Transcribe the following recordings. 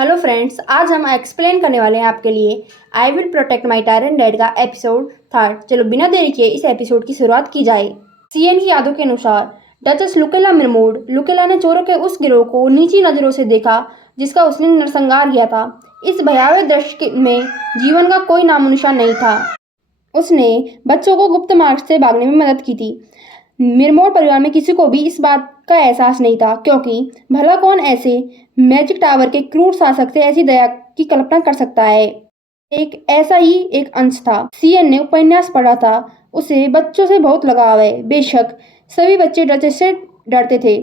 Hello friends, आज हम explain करने वाले हैं आपके लिए I will protect my tyrant dad का एपिसोड 3। चलो बिना देरी किए इस एपिसोड की शुरुआत की जाए। सीएन की यादों के अनुसार डचेस लुकेला मिरमोड लुकेला ने चोरों के उस गिरोह को नीची नजरों से देखा जिसका उसने नरसंहार किया था। इस भयावह दृश्य में जीवन का कोई नामो निशान नहीं था। उसने बच्चों को गुप्त मार्ग से भागने में मदद की थी। मिरमोर परिवार में किसी को भी इस बात का एहसास नहीं था, क्योंकि भला कौन ऐसे मैजिक टावर के क्रूर शासक से ऐसी दया की कल्पना कर सकता है। एक ऐसा ही एक अंश था। सीएन ने उपन्यास पढ़ा था। उसे बच्चों से बहुत लगाव है। बेशक सभी बच्चे डचेस से डरते थे।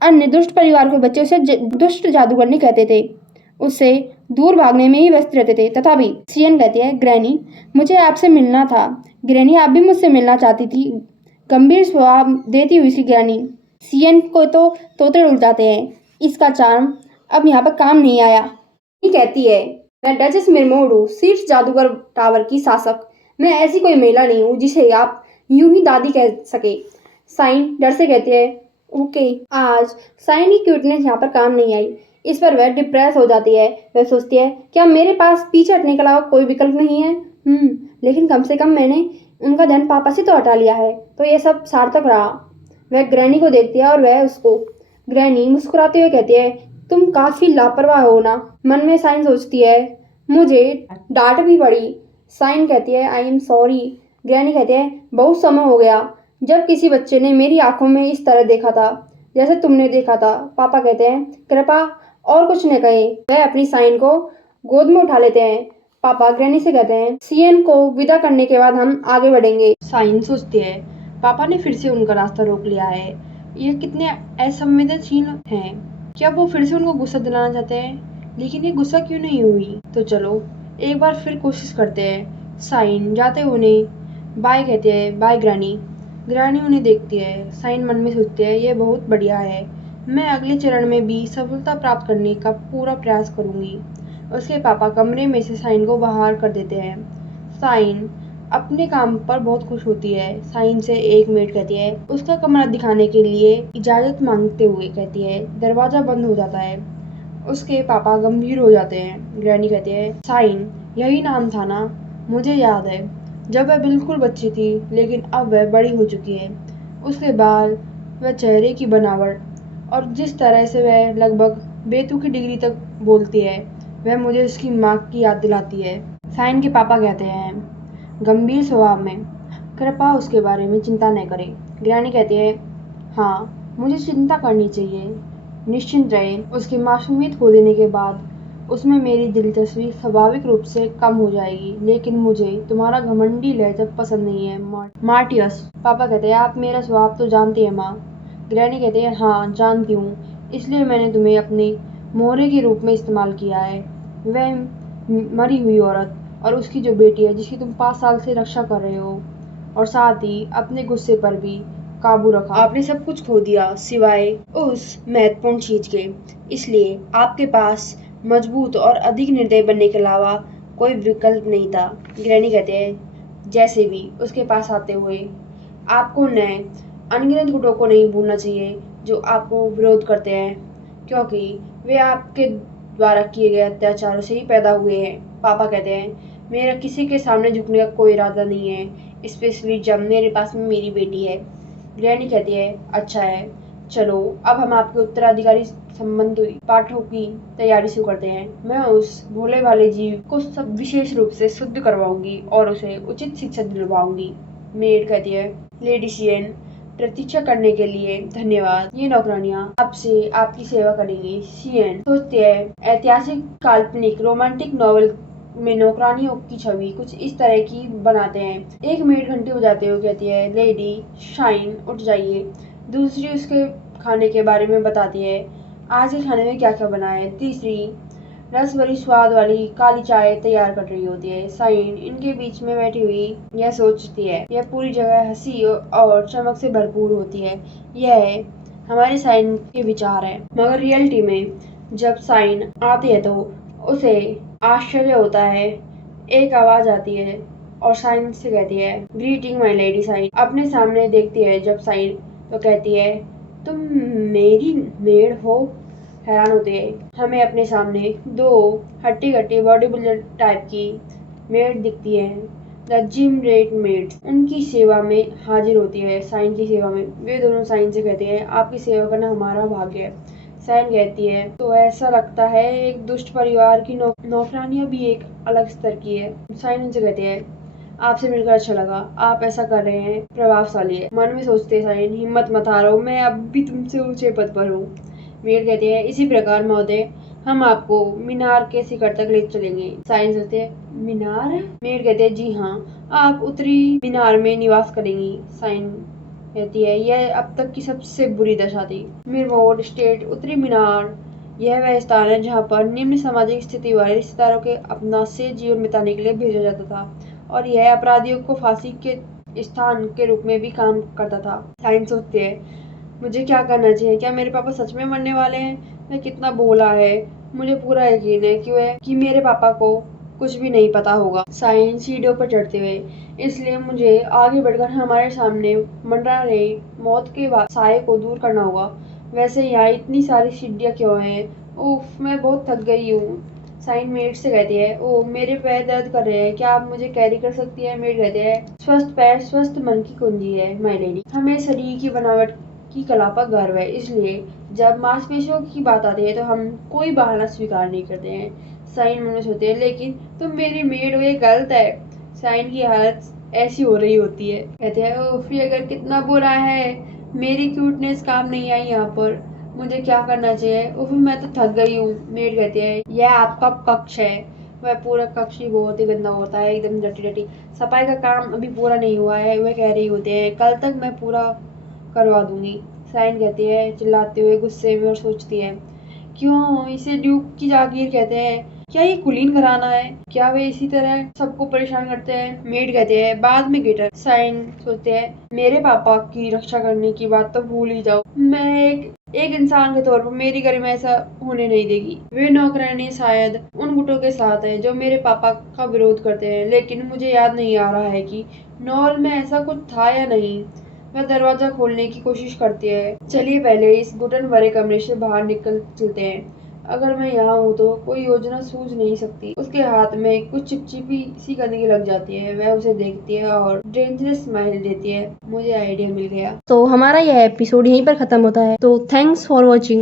अन्य दुष्ट परिवार के बच्चे उसे दुष्ट जादूगरनी कहते थे। उससे दूर भागने में ही व्यस्त रहते थे। तथापि सीएन कहती है, ग्रैनी मुझे आपसे मिलना था। ग्रैनी आप भी मुझसे मिलना चाहती थी, गंभीर स्वभाव देती हुई सी ग्रैनी। सीएन को तो तोते उड़ जाते हैं। इसका चार्म अब यहाँ पर काम नहीं आया। ये कहती है, मैं डचेस मिरमोड हूँ, शीर्ष जादूगर टावर की शासक। मैं ऐसी कोई महिला नहीं हूँ जिसे आप यूं ही दादी कह सके। साइन डर से कहती है, ओके। आज साइन की क्यूटनेस यहाँ पर काम नहीं आई। इस पर वह डिप्रेस हो जाती है। वह सोचती है, क्या मेरे पास पीछे हटने के अलावा कोई विकल्प नहीं है? लेकिन कम से कम मैंने उनका ध्यान पापा से तो हटा लिया है, तो ये सब सार्थक रहा। वह ग्रैनी को देखती है और वह उसको। ग्रैनी मुस्कुराते हुए कहती है, तुम काफी लापरवाह हो ना। मन में साइन सोचती है, मुझे डांट भी पड़ी। साइन कहती है, आई एम सॉरी। ग्रैनी कहती है, बहुत समय हो गया जब किसी बच्चे ने मेरी आंखों में इस तरह देखा था जैसे तुमने देखा था। पापा कहते हैं, कृपा और कुछ न कहे। वह अपनी साइन को गोद में उठा लेते हैं। पापा ग्रैनी से कहते हैं, सीएन को विदा करने के बाद हम आगे बढ़ेंगे। साइन सोचती है, पापा ने फिर से उनका रास्ता रोक लिया है। ये कितने असंवेदनशील हैं। क्या वो फिर से उनको गुस्सा दिलाना चाहते हैं? लेकिन ये गुस्सा क्यों नहीं हुई? तो चलो एक बार फिर कोशिश करते हैं। साइन जाते उन्हें बाय कहते हैं, बाय ग्रैनी। ग्रैनी उन्हें देखती है। साइन मन में सोचती है, ये बहुत बढ़िया है। मैं अगले चरण में भी सफलता प्राप्त करने का पूरा प्रयास करूंगी। उसके पापा कमरे में से साइन को बाहर कर देते हैं। साइन अपने काम पर बहुत खुश होती है। साइन से एक मिनट कहती है, उसका कमरा दिखाने के लिए इजाजत मांगते हुए कहती है। दरवाजा बंद हो जाता है। उसके पापा गंभीर हो जाते हैं। ग्रैनी कहती है, साइन यही नाम था ना? मुझे याद है जब वह बिल्कुल बच्ची थी, लेकिन अब वह बड़ी हो चुकी है। उसके बाल, वह चेहरे की बनावट और जिस तरह से वह लगभग बेतुकी डिग्री तक बोलती है, वह मुझे उसकी माँ की याद दिलाती है। साइन के पापा कहते हैं गंभीर स्वभाव में, कृपया उसके बारे में चिंता न करें। ग्रैनी कहती है, हाँ मुझे चिंता करनी चाहिए। निश्चिंत रहे, उसकी मासूमियत खो देने के बाद उसमें मेरी दिलचस्पी स्वाभाविक रूप से कम हो जाएगी। लेकिन मुझे तुम्हारा घमंडी लहजा पसंद नहीं है, मार्टियस। पापा कहते हैं, आप मेरा स्वभाव तो जानती है माँ। ग्रैनी कहते हैं, हाँ जानती हूँ, इसलिए मैंने तुम्हें अपने मोहरे के रूप में इस्तेमाल किया है। वह मरी हुई औरत और उसकी जो बेटी है जिसकी तुम 5 साल से रक्षा कर रहे हो, और साथ ही अपने गुस्से पर भी काबू रखा। आपने सब कुछ खो दिया सिवाय उस महत्वपूर्ण चीज के। इसलिए आपके पास मजबूत और अधिक निर्दयी बनने के अलावा कोई विकल्प नहीं था। ग्रैनी कहते हैं, जैसे भी उसके पास आते हुए आपको नए अनगिनत गुटों को नहीं भूलना चाहिए जो आपको विरोध करते हैं, क्योंकि वे आपके द्वारा किए गए अत्याचारों से ही पैदा हुए हैं। पापा कहते हैं, मेरा किसी के सामने झुकने का कोई इरादा नहीं है, स्पेशली जब मेरे पास में मेरी बेटी है। ग्रैनी कहती है, अच्छा है, चलो अब हम आपके उत्तराधिकारी संबंधी पाठों की तैयारी शुरू करते हैं। मैं उस भोले भाले जीव को सब विशेष रूप से शुद्ध करवाऊंगी और उसे उचित शिक्षा दिलवाऊंगी। मेड कहती है, लेडी सीएन, प्रतीक्षा करने के लिए धन्यवाद। ये नौकरानियां आपसे आपकी सेवा करेंगी। सीएन सोचते हैं, ऐतिहासिक काल्पनिक रोमांटिक नॉवल में नौकरानियों की छवि कुछ इस तरह की बनाते हैं। एक मेड घंटी बजाते हुए कहती है, लेडी शाइन उठ जाइए। दूसरी उसके खाने के बारे में बताती है, आज के खाने में क्या क्या बना है। तीसरी रस भरी स्वाद वाली काली चाय तैयार कर रही होती है। साइन इनके बीच में बैठी हुई यह सोचती है, यह पूरी जगह हंसी और चमक से भरपूर होती है। यह हमारे साइन के विचार है। मगर रियलिटी में जब साइन आती है तो उसे आश्चर्य होता है। एक आवाज आती है और साइन से कहती है, ग्रीटिंग माय लेडी। साइन अपने सामने देखती है जब साइन तो कहती है, तुम मेरी मेड हो? हैरान होते हैं। हमें अपने सामने दो हट्टी कट्टी बॉडी बिल्डर टाइप की मेड दिखती है। द जिम रेट मेड्स उनकी सेवा में हाजिर होती है, साइन की सेवा में। वे दोनों साइन से कहते हैं, आपकी सेवा करना हमारा भाग्य है। साइन कहती है, तो ऐसा लगता है एक दुष्ट परिवार की नौकरानियां भी एक अलग स्तर की है। साइन उनसे कहते हैं, आपसे मिलकर अच्छा लगा, आप ऐसा कर रहे हैं प्रभावशाली है। मन में सोचते साइन, हिम्मत मत हारो, मैं अब भी तुमसे ऊंचे पद पर हूँ। मेड कहते हैं, इसी प्रकार महोदय हम आपको मीनार के शिखर तक ले चलेंगे। साइन सोचते हैं, मीनार? मेड कहते हैं, जी हाँ, आप उत्तरी मीनार में निवास करेंगी। साइन कहती है, यह अब तक की सबसे बुरी दशा थी। मिरमोड स्टेट उत्तरी मीनार यह वह स्थान है जहाँ पर निम्न सामाजिक स्थिति वाले रिश्तेदारों के अपना से जीवन बिताने के लिए भेजा जाता था, और यह अपराधियों को फांसी के स्थान के रूप में भी काम करता था। साइन सोचते हैं, मुझे क्या करना चाहिए? क्या मेरे पापा सच में मरने वाले हैं? वह कितना भोला है, मुझे पूरा यकीन है कि मेरे पापा को कुछ भी नहीं पता होगा। साइन सीढ़ियों पर चढ़ते हुए, इसलिए मुझे आगे बढ़कर हमारे सामने मंडरा रहे मौत के साए को दूर करना होगा। वैसे यहाँ इतनी सारी सीढ़ियाँ क्यों हैं? उफ, मैं बहुत थक गई हूँ। साइन मेड से कहती है, ओह मेरे पैर दर्द कर रहे हैं, क्या आप मुझे कैरी कर सकती है? मेड कहते हैं, स्वस्थ पैर स्वस्थ मन की कुंजी है माय लेडी। हमें शरीर की बनावट की कला पर गर्व है, इसलिए जब मांसपेशियों की बात आती है तो हम कोई बहाना स्वीकार नहीं करते हैं। साइन मन में सोचते हैं, लेकिन तो मेरी मेड हो, ये गलत है। साइन की हालत ऐसी हो रही होती है, कहते हैं, ओह ये अगर कितना बुरा है, मेरी क्यूटनेस काम नहीं आई यहाँ पर, मुझे क्या करना चाहिए? उफ, मैं तो थक गई हूँ। मेड कहती है, यह आपका कक्ष है। वह पूरा कक्ष ही बहुत ही गंदा होता है, एकदम डटी डटी। सफाई का काम अभी पूरा नहीं हुआ है। वह कह रही होते हैं, कल तक मैं पूरा करवा दूंगी। साइन कहती है चिल्लाते हुए, गुस्से में, और सोचती है, क्यों इसे ड्यूक की जागीर कहते हैं? क्या ये कुलीन घराना है? क्या वे इसी तरह सबको परेशान करते हैं? मेड कहते हैं, बाद में गिटर। साइन सोचते हैं, मेरे पापा की रक्षा करने की बात तो भूल ही जाओ। मैं एक इंसान के तौर पर मेरी गरिमा ऐसा होने नहीं देगी। वे नौकरानी शायद उन गुटों के साथ है जो मेरे पापा का विरोध करते हैं, लेकिन मुझे याद नहीं आ रहा है कि नॉल में ऐसा कुछ था या नहीं। वह दरवाजा खोलने की कोशिश करती है। चलिए पहले इस घुटन भरे कमरे से बाहर निकल चलते हैं। अगर मैं यहाँ हूँ तो कोई योजना सूझ नहीं सकती। उसके हाथ में कुछ चिपचिपी सी गंदगी लग जाती है। वह उसे देखती है और डेंजरस स्माइल देती है। मुझे आइडिया मिल गया। तो हमारा यह एपिसोड यहीं पर खत्म होता है। तो थैंक्स फॉर वॉचिंग।